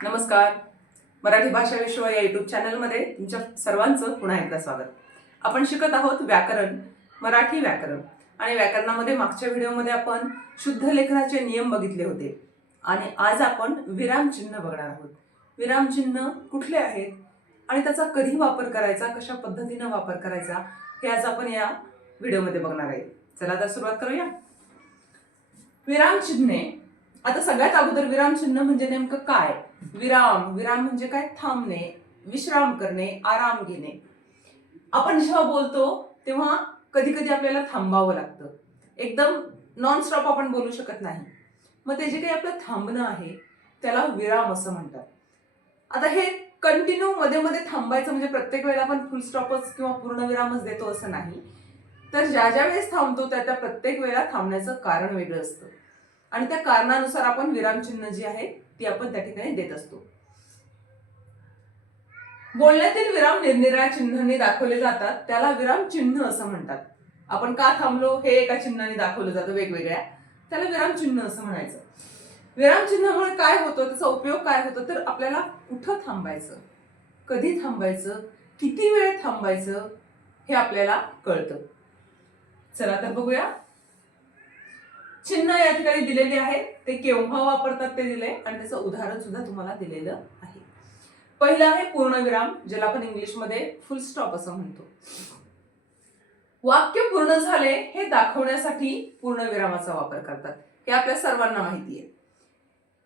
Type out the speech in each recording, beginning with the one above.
नमस्कार. मराठी भाषा विश्व या युट्यूब चॅनलमध्ये तुमच्या सर्वांचं पुन्हा एकदा स्वागत. आपण शिकत आहोत व्याकरण, मराठी व्याकरण. आणि व्याकरणामध्ये मागच्या व्हिडिओमध्ये आपण शुद्ध लेखनाचे नियम बघितले होते आणि आज आपण विरामचिन्ह बघणार आहोत. विरामचिन्ह कुठले आहेत आणि त्याचा कधी वापर करायचा, कशा पद्धतीने वापर करायचा हे आज आपण या व्हिडिओमध्ये बघणार आहे. चला तर सुरुवात करूया. विरामचिन्हे. आता सगळ्यात अगोदर विरामचिन्ह म्हणजे नेमकं काय? विराम म्हणजे काय? थांबणे, विश्राम करणे, आराम घेणे. आपण जेव्हा बोलतो तेव्हा कधी कधी आपल्याला थांबावं लागतं. एकदम नॉन स्टॉप आपण बोलू शकत नाही. मग ते जे काही आपलं थांबणं आहे त्याला विराम असं म्हणतात. आता हे कंटिन्यू मध्ये मध्ये थांबायचं म्हणजे प्रत्येक वेळेला आपण फुल स्टॉपच किंवा पूर्णविरामच देतो असं नाही. तर ज्या ज्या वेळेस थांबतो त्या प्रत्येक वेळेला थांबण्याचं कारण वेगळं असतं आणि त्या कारणानुसार आपण विरामचिन्ह जी आहे ती आपण त्या ठिकाणी देत असतो. बोलण्यातील विराम निरनिराळ्या चिन्हांनी दाखवले जातात, त्याला विराम चिन्ह असं म्हणतात. आपण का थांबलो हे एका चिन्हाने दाखवलं जातं वेगवेगळ्या, त्याला विराम चिन्ह असं म्हणायचं. विराम चिन्हामुळे काय होतं, त्याचा उपयोग काय होतो, तर आपल्याला कुठं थांबायचं, कधी थांबायचं, किती वेळ थांबायचं हे आपल्याला कळतं. चला तर बघूया. चिन्ह या ठिकाणी दिलेले आहेत, ते केव्हा वापरतात ते दिले आणि त्याचं उदाहरण सुद्धा तुम्हाला दिलेलं आहे. पहिलं आहे पूर्णविराम, ज्याला आपण इंग्लिशमध्ये फुल स्टॉप असं म्हणतो. वाक्य पूर्ण झाले हे दाखवण्यासाठी पूर्णविरामाचा वापर करतात. हे आपल्या सर्वांना माहिती आहे.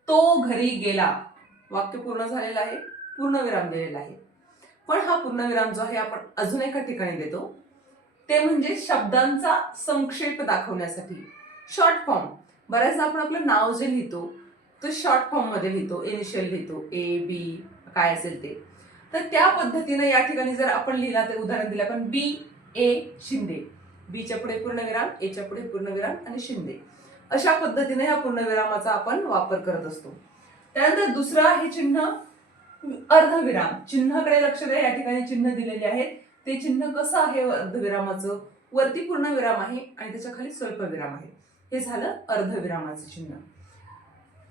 तो घरी गेला, वाक्य पूर्ण झालेलं आहे, पूर्णविराम दिलेला आहे. पण हा पूर्णविराम जो आहे आपण अजून एका ठिकाणी देतो, ते म्हणजे शब्दांचा संक्षेप दाखवण्यासाठी. Short form. बऱ्याचदा आपण आपलं नाव जे लिहितो तो शॉर्ट फॉर्म मध्ये लिहितो, इनिशियल लिहितो, ए बी काय असेल ते. तर त्या पद्धतीने या ठिकाणी जर आपण लिहिला, तर उदाहरण दिलं आपण बी ए शिंदे, बीच्या पुढे पूर्णविराम, एच्या पुढे पूर्णविराम आणि शिंदे. अशा पद्धतीने ह्या पूर्णविरामाचा आपण वापर करत असतो. त्यानंतर दुसरं आहे चिन्ह अर्धविराम. चिन्हाकडे लक्ष द्या. या ठिकाणी चिन्ह दिलेले आहेत, ते चिन्ह कसं आहे अर्धविरामाचं? वरती पूर्णविराम आहे आणि त्याच्या खाली स्वल्पविराम आहे. हे झालं अर्धविरामाचं चिन्ह.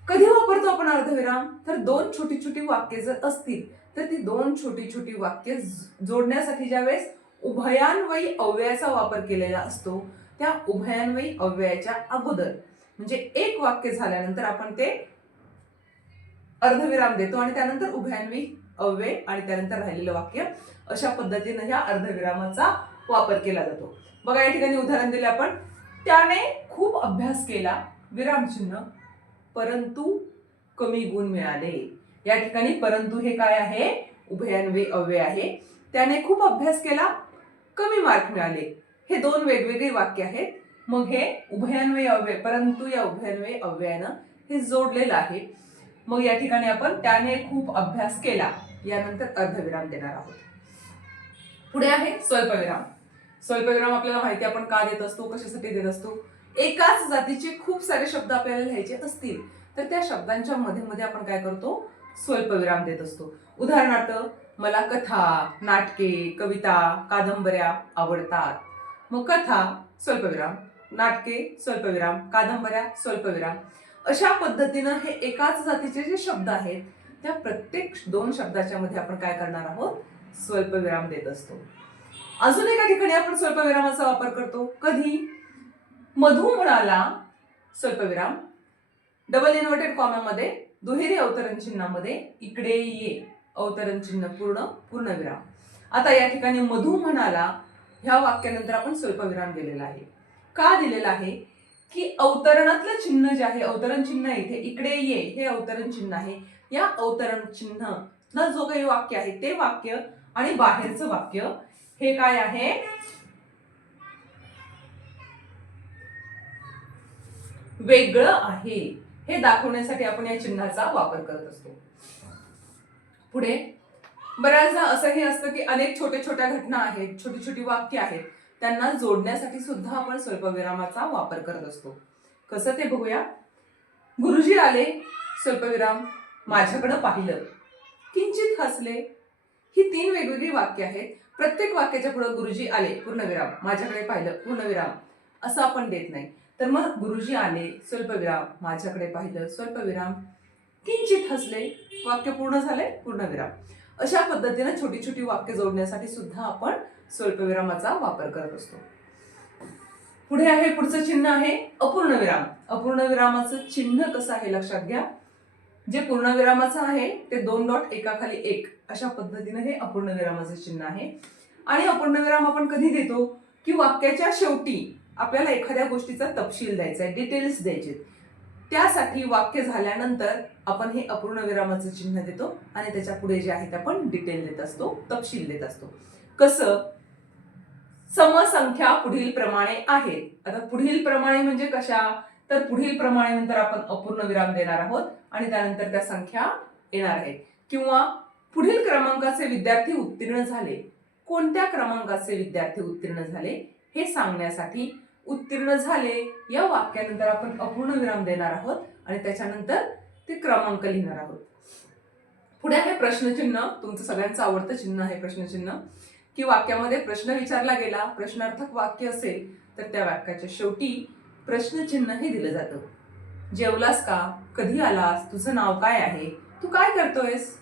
कधी वापरतो आपण अर्धविराम? तर दोन छोटी छोटी वाक्य जर असतील तर ती दोन छोटी छोटी वाक्य जोडण्यासाठी ज्यावेळेस उभयान्वयी अव्ययाचा वापर केलेला असतो, त्या उभयान्वयी अव्ययाच्या अगोदर म्हणजे एक वाक्य झाल्यानंतर आपण ते अर्धविराम देतो आणि त्यानंतर उभयान्वयी अव्यय आणि त्यानंतर राहिलेलं वाक्य. अशा पद्धतीने ह्या अर्धविरामाचा वापर केला जातो. बघा या ठिकाणी उदाहरण दिले आपण. त्याने खूप अभ्यास केला, विरामचिन्ह, परंतु कमी गुण मिळाले. या ठिकाणी परंतु हे काय आहे? उभयान्वयी अव्यय आहे. त्याने खूप अभ्यास केला, कमी मार्क मिळाले. हे दोन वेगवेगळे वाक्य आहेत. मग हे उभयान्वयी अव्यय, परंतु या उभयान्वयी अव्ययानं हे जोडलेलं आहे. मग या ठिकाणी आपण त्याने खूप अभ्यास केला यानंतर अर्धविराम देणार आहोत. पुढे आहे स्वल्पविराम. स्वल्पविराम आपल्याला माहिती, आपण का देत असतो, कशासाठी देत असतो? एकाच जातीचे खूप सारे शब्द आपल्याला लिहायचे असतील तर त्या शब्दांच्या मध्ये मध्ये आपण काय करतो? स्वल्पविराम देत असतो. उदाहरणार्थ, मला कथा, नाटके, कविता, कादंबऱ्या आवडतात. मग कथा स्वल्पविराम, नाटके स्वल्पविराम, कादंबऱ्या स्वल्पविराम. अशा पद्धतीनं हे एकाच जातीचे जे शब्द आहेत त्या प्रत्येक दोन शब्दाच्या मध्ये आपण काय करणार आहोत? स्वल्पविराम देत असतो. अजून एका ठिकाणी आपण स्वल्पविरामाचा वापर करतो. कधी? मधू म्हणाला, स्वल्पविराम, डबल इन्व्हर्टेड कॉमामध्ये, दुहेरी अवतरण चिन्हामध्ये, इकडे ये, अवतरण चिन्ह पूर्ण, पूर्णविराम. आता या ठिकाणी मधू म्हणाला ह्या वाक्यानंतर आपण स्वल्पविराम दिलेला आहे. का दिलेला आहे? की अवतरणातलं चिन्ह जे आहे, अवतरण चिन्ह इथे इकडे ये हे अवतरण चिन्ह आहे. या अवतरण चिन्ह न जो काही वाक्य आहे ते वाक्य आणि बाहेरचं वाक्य हे काय आहे? वेगळं आहे. हे दाखवण्यासाठी आपण या चिन्हाचा वापर करत असतो. पुढे बऱ्याचदा असंही असतं की अनेक छोट्या छोट्या घटना आहेत, छोटी छोटी वाक्य आहेत, त्यांना जोडण्यासाठी सुद्धा आपण स्वल्पविरामाचा वापर करत असतो. कसं ते बघूया. गुरुजी आले, स्वल्पविराम, माझ्याकडे पाहिलं, किंचित हसले. ही तीन वेगवेगळी वाक्य आहेत. प्रत्येक वाक्याच्या पुढे गुरुजी आले, पूर्णविराम, माझ्याकडे पाहिलं, पूर्णविराम असं आपण देत नाही. तर मग गुरुजी आले, स्वल्पविराम, माझ्याकडे पाहिलं, स्वल्पविराम, किंचित हसले, वाक्य पूर्ण झाले, पूर्णविराम. अशा पद्धतीने छोटी छोटी वाक्य जोडण्यासाठी सुद्धा आपण स्वल्पविरामाचा वापर करत असतो. पुढे आहे, पुढचं चिन्ह आहे अपूर्णविराम. अपूर्णविरामाचं चिन्ह कसं आहे लक्षात घ्या. जे पूर्णविरामाचं आहे ते 2 डॉट एकाखाली एक अशा पद्धतीने हे अपूर्णविरामाचं चिन्ह आहे. आणि अपूर्णविराम आपण कधी देतो की वाक्याच्या शेवटी आपल्याला एखाद्या गोष्टीचा तपशील द्यायचा आहे, डिटेल्स द्यायचे. त्यासाठी वाक्य झाल्यानंतर आपण हे अपूर्णविरामाचं चिन्ह देतो आणि त्याच्या पुढे जे आहे ते आपण डिटेल देत असतो, तपशील देत असतो. कसं? समसंख्या पुढील प्रमाणे आहेत. आता पुढील प्रमाणे म्हणजे कशा? तर पुढील प्रमाणे नंतर आपण अपूर्ण विराम देणार आहोत आणि त्यानंतर त्या संख्या येणार आहेत. किंवा पुढील क्रमांकाचे विद्यार्थी उत्तीर्ण झाले. कोणत्या क्रमांकाचे विद्यार्थी उत्तीर्ण झाले हे सांगण्यासाठी उत्तीर्ण झाले या वाक्यानंतर आपण अपूर्ण विराम देणार आहोत आणि त्याच्यानंतर ते क्रमांक लिहिणार आहोत. पुढे आहे प्रश्नचिन्ह. तुमचं सगळ्यांचं आवडतं चिन्ह आहे प्रश्नचिन्ह. की वाक्यामध्ये प्रश्न विचारला गेला, प्रश्नार्थक वाक्य असेल तर त्या वाक्याच्या शेवटी प्रश्नचिन्ह हे दिलं जातं. जेवलास का? कधी आलास? तुझं नाव काय आहे? तू काय करतोयस?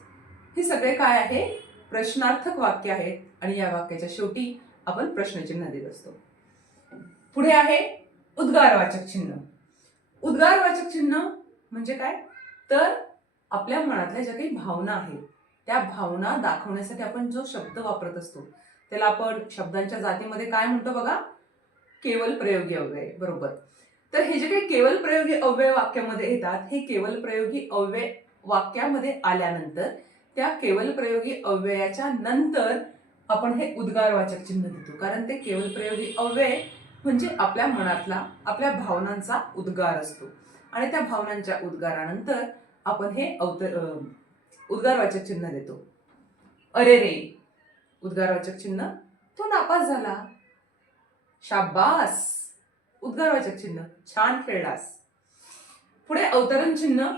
हे सगळे काय आहे? प्रश्नार्थक वाक्य आहेत आणि या वाक्याच्या शेवटी आपण प्रश्नचिन्ह देत असतो. पुढे आहे उद्गारवाचक चिन्ह. उद्गारवाचक चिन्ह म्हणजे काय? तर आपल्या मनातल्या ज्या काही भावना आहेत त्या भावना दाखवण्यासाठी आपण जो शब्द वापरत असतो त्याला आपण शब्दांच्या जातीमध्ये काय म्हणतो बघा? केवल प्रयोगी अव्यय. बरोबर. तर हे जे काही केवल प्रयोगी अव्यय वाक्यामध्ये येतात, हे केवल प्रयोगी अव्यय वाक्यामध्ये आल्यानंतर त्या केवल प्रयोगी अव्ययाच्या नंतर आपण हे उद्गारवाचक चिन्ह देतो. कारण ते केवल प्रयोगी अव्यय म्हणजे आपल्या मनातला, आपल्या भावनांचा उद्गार असतो आणि त्या भावनांच्या उद्गारानंतर आपण हे उद्गारवाचक चिन्ह देतो. अरे रे, उद्गारवाचक चिन्ह. तो नापास झाला. शाबास, उद्गारवाचक चिन्ह. छान खेळलास. पुढे अवतरण चिन्ह.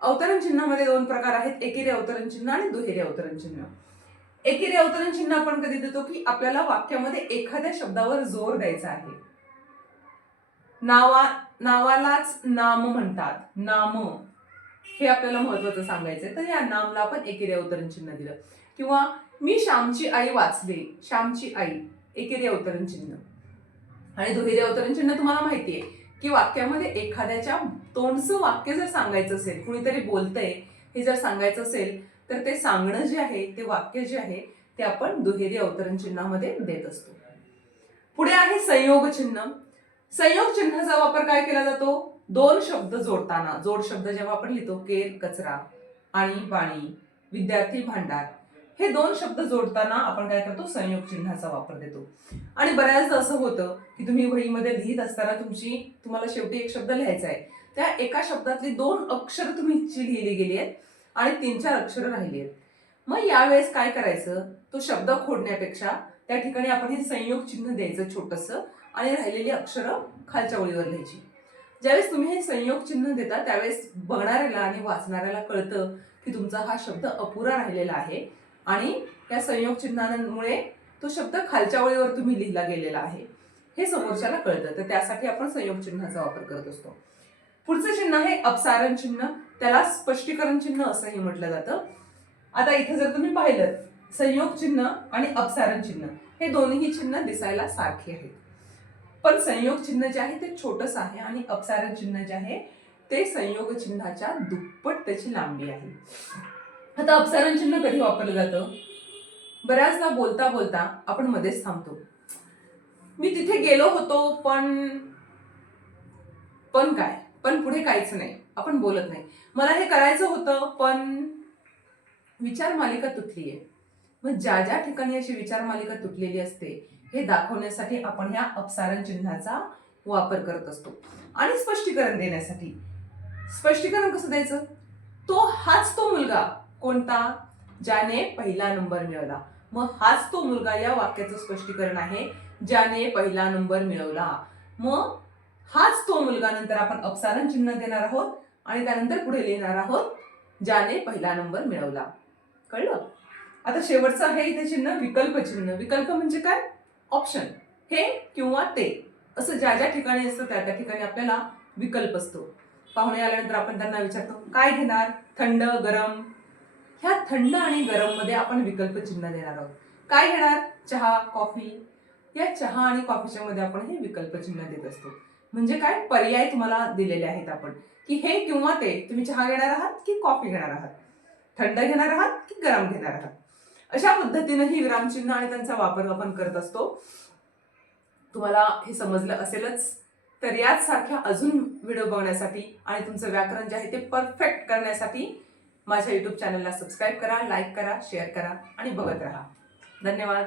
अवतरण चिन्हामध्ये 2 प्रकार आहेत, एकेरी अवतरण चिन्ह आणि दुहेरी अवतरण चिन्ह. एकेरी अवतरण चिन्ह आपण कधी देतो की आपल्याला वाक्यामध्ये एखाद्या शब्दावर जोर द्यायचा आहे. नावालाच नाम म्हणतात. नाम हे आपल्याला महत्वाचं सांगायचंय, तर या नामला आपण एकेरी अवतरण चिन्ह दिलं. किंवा मी श्यामची आई वाचले. श्यामची आई, एकेरी अवतरण चिन्ह. आणि दुहेरी अवतरण चिन्ह तुम्हाला माहितीये की वाक्यामध्ये एखाद्याच्या तोंडचं वाक्य जर सांगायचं असेल, कुणीतरी बोलतंय हे जर सांगायचं असेल तर ते सांगणं जे आहे, ते वाक्य जे आहे ते आपण दुहेरी अवतरण चिन्हामध्ये देत असतो. पुढे आहे संयोग चिन्ह. संयोग चिन्हाचा वापर काय केला जातो? 2 शब्द जोडताना. जोड शब्द जेव्हा आपण लिहितो, केर कचरा, आणि पाणी, विद्यार्थी भांडार, हे 2 शब्द जोडताना आपण काय करतो? संयोग चिन्हाचा वापर देतो. आणि बऱ्याचदा असं होतं की तुम्ही वहीमध्ये लिहित असताना तुम्हाला शेवटी एक शब्द लिहायचा आहे, त्या एका शब्दातली 2 अक्षर तुम्ही लिहिली गेली आहेत आणि 3-4 अक्षर राहिली आहेत. मग यावेळेस काय करायचं? तो शब्द खोडण्यापेक्षा त्या ठिकाणी आपण हे संयोग चिन्ह द्यायचं छोटंसं आणि राहिलेली अक्षरं खालच्या ओळीवर लिहायची. ज्यावेळेस तुम्ही हे संयोग चिन्ह देता त्यावेळेस बघणाऱ्याला आणि वाचणाऱ्याला कळतं की तुमचा हा शब्द अपुरा राहिलेला आहे आणि या संयोग चिन्हांमुळे तो शब्द खालच्या ओळीवर तुम्ही लिहिला गेलेला आहे हे समोरच्याला कळतं. तर त्यासाठी आपण संयोग चिन्हाचा वापर करत असतो. पुढचं चिन्ह आहे अपसारण चिन्ह. त्याला स्पष्टीकरण चिन्ह असंही म्हटलं जातं. आता इथे जर तुम्ही पाहिलं, संयोग चिन्ह आणि अपसारण चिन्ह हे दोन्ही चिन्ह दिसायला सारखे आहेत, पण संयोग चिन्ह जे आहे ते छोटंसं आहे आणि अपसारण चिन्ह जे आहे ते संयोग चिन्हाच्या दुप्पट त्याची लांबी आहे. आता अपसारण चिन्ह कधी वापरलं जातं? बऱ्याचदा बोलता बोलता आपण मध्येच थांबतो. मी तिथे गेलो होतो पण काय? पण पुढे काहीच नाही, आपण बोलत नाही. मला हे करायचं होतं पण विचार मालिका तुटली आहे. मग ज्या ज्या ठिकाणी अशी विचार मालिका तुटलेली असते हे दाखवण्यासाठी आपण ह्या अपसारण चिन्हाचा वापर करत असतो. आणि स्पष्टीकरण देण्यासाठी. स्पष्टीकरण कसं द्यायचं? हाच तो मुलगा. कोणता? ज्याने पहिला नंबर मिळवला. मग हाच तो मुलगा या वाक्याचं स्पष्टीकरण आहे, ज्याने पहिला नंबर मिळवला. मग हाच तो मुलगा नंतर आपण अपसारण चिन्ह देणार आहोत आणि त्यानंतर पुढे लिहिणार आहोत ज्याने पहिला नंबर मिळवला. कळलं? आता शेवटचं आहे इथे चिन्ह विकल्प चिन्ह. विकल्प म्हणजे काय? ऑप्शन. हे किंवा ते असं ज्या ज्या ठिकाणी असतं त्या त्या ठिकाणी आपल्याला विकल्प असतो. पाहुणे आल्यानंतर आपण त्यांना विचारतो काय घेणार, थंड गरम. ह्या थंड आणि गरम मध्ये आपण विकल्प चिन्ह देणार आहोत. काय घेणार, चहा कॉफी. या चहा आणि कॉफीच्या मध्ये आपण हे विकल्प चिन्ह देत असतो. म्हणजे काय, पर्याय तुम्हाला दिलेले आहेत आपण की हे किंवा ते, तुम्ही चहा घेणार आहात की कॉफी घेणार आहात, थंड घेणार आहात की गरम घेणार आहात. अशा पद्धतीने ही विरामचिन्ह आणि त्यांचा वापर आपण करत असतो. तुम्हाला हे समजलं असेलच. तर याच सारख्या अजून व्हिडिओ बघण्यासाठी आणि तुमचं व्याकरण जे आहे ते परफेक्ट करण्यासाठी माझ्या YouTube चॅनलला सबस्क्राईब करा, लाईक करा, शेअर करा आणि बघत राहा. धन्यवाद.